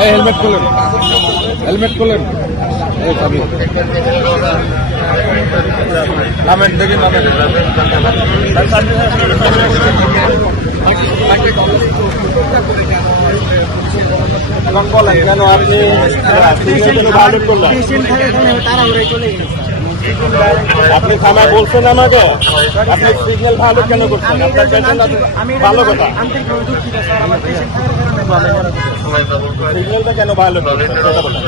Helmet খোলেন, helmet খোলেন। নামেন দেখি, নামেন। এখন বলেন কেন আপনি ভায়োলেট করলেন? আপনি থানায় বলছেন আমাকে, আপনি সিগন্যাল ভায়োলেট কেন করছেন? আপনার ভালো কথা, সিগন্যালটা কেন ভায়োলেট করছেন সেটা বলেন।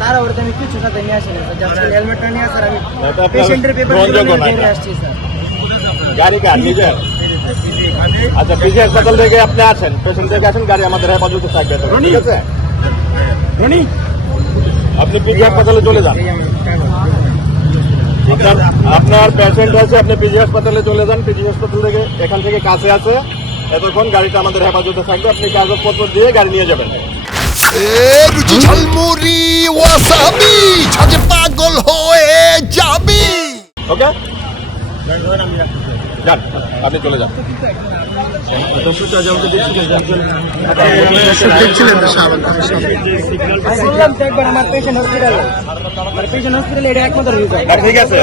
তারা ওর আমি কিছু সাথে নিয়ে আসি না, হেলমেটটা নিয়ে আসার আমি পেশেন্টের পেপার নিয়ে আসছি স্যার। গাড়ি কার নিজের? আচ্ছা, পিজি হাসপাতাল থেকে আপনি আসেন, পেশেন্ট থেকে আসেন, গাড়ি আমাদের হেফাজতে থাকবে, ঠিক আছে? আপনি পিজি হাসপাতালে চলে যান, আপনার পেশেন্ট আছে, আপনি পিজি হাসপাতালে চলে যান। পিজি হাসপাতাল থেকে এখান থেকে কাছে আছে, এতক্ষণ গাড়িটা আমাদের হেফাজতে থাকবে। আপনি কাগজপত্র দিয়ে গাড়ি নিয়ে যাবেন। রুচি ঝালমুড়ি ওয়াসাবি ছাজে পাগল হয়ে যাবি। ওকে, যান, আপনি চলে যান। আমার পেশেন্ট হসপিটালে এটা একমাত্র ঠিক আছে।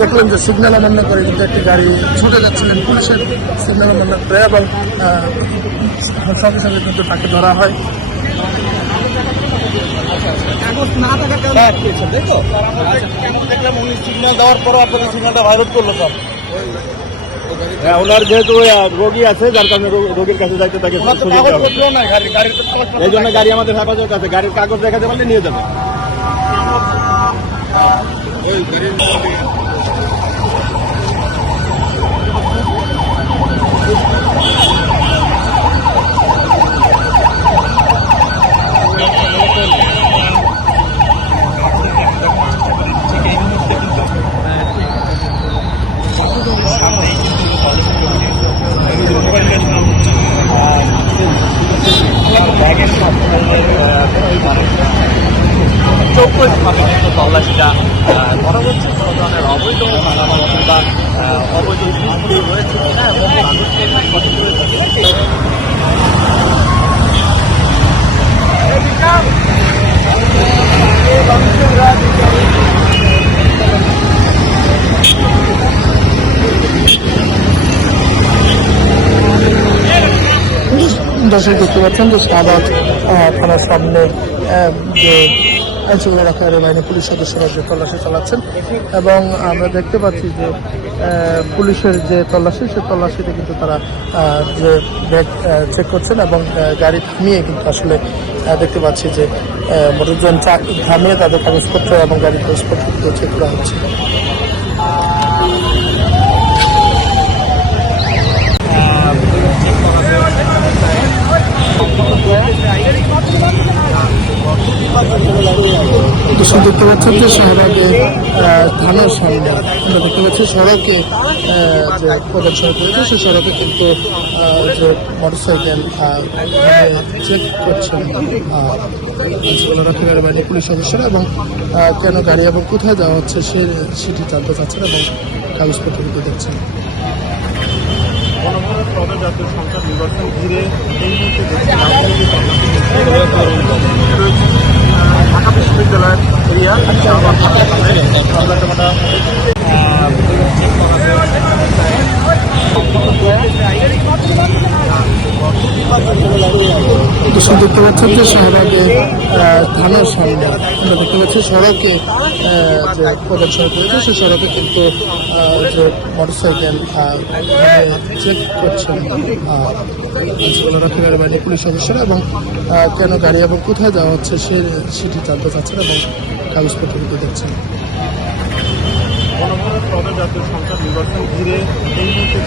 দেখলেন যে সিগন্যাল অমান্য করে কিন্তু একটি গাড়ি ছুটে যাচ্ছিলেন, পুলিশের সিগন্যাল অমান্য করে এবং সঙ্গে সঙ্গে কিন্তু তাকে ধরা হয়। দেখলাম উনি সিগন্যাল দেওয়ার পরও আপনাকে সিগন্যালটা ভায়োলেট করলো স্যার। হ্যাঁ, ওনার যেহেতু রোগী আছে, যার কারণে রোগীর কাছে যাইতে তাকে এই জন্য গাড়ি আমাদের হেফাজত আছে। গাড়ির কাগজ দেখাতে পারলে নিয়ে যাবে। তল্লাশিটা করা হচ্ছে, কোনো ধরনের অবৈধ বা অবৈধ রয়েছে কিনা এবং মানুষকে সঠিক করে থাকে। দর্শক দেখতে পাচ্ছেন যে শাহবাগ থানার সামনে যে আইনশৃঙ্খলা রক্ষাকারী বাহিনী পুলিশ সদস্যরা যে তল্লাশি চালাচ্ছেন এবং আমরা দেখতে পাচ্ছি যে পুলিশের যে তল্লাশি, সে তল্লাশিতে কিন্তু তারা যে ব্যাগ চেক করছেন এবং গাড়ি থামিয়ে কিন্তু আসলে দেখতে পাচ্ছি যে মোটরযান থামিয়ে তাদের কাগজপত্র এবং গাড়ির কাগজপত্র চেক করা হচ্ছে। দেখতে পাচ্ছেন যে শাহবাগে থানার সামনে আমরা দেখতে পাচ্ছি সড়কে যে প্রধান সড়ক রয়েছে, সেই সড়কে কিন্তু যে মোটরসাইকেল চেক করছেন রক্ষাকারী বাহিনী পুলিশ সদস্যরা এবং কেন গাড়ি এবং কোথায় যাওয়া হচ্ছে সেটি জানতে চাচ্ছেন এবং কাগজপত্র দিতে দেখছেন। জাতীয় সংসদ নির্বাচন ঘিরে এই মুহূর্তে ঢাকা বিশ্ববিদ্যালয়ের এরিয়া দেখতে পাচ্ছেন যে শাহবাগে থানার সামনে আমরা দেখতে পাচ্ছি সড়কে যে প্রধান সড়ক রয়েছে, সেই সড়কে কিন্তু যে মোটরসাইকেল চেক করছেন রক্ষাকারী বাহিনী পুলিশ সদস্যরা এবং কেন গাড়ি এবং কোথায় যাওয়া হচ্ছে সেটি জানতে চাচ্ছেন এবং কাগজপত্র দিতে দেখছেন। জাতীয় সংসদ নির্বাচন ঘিরে এই মুহূর্তে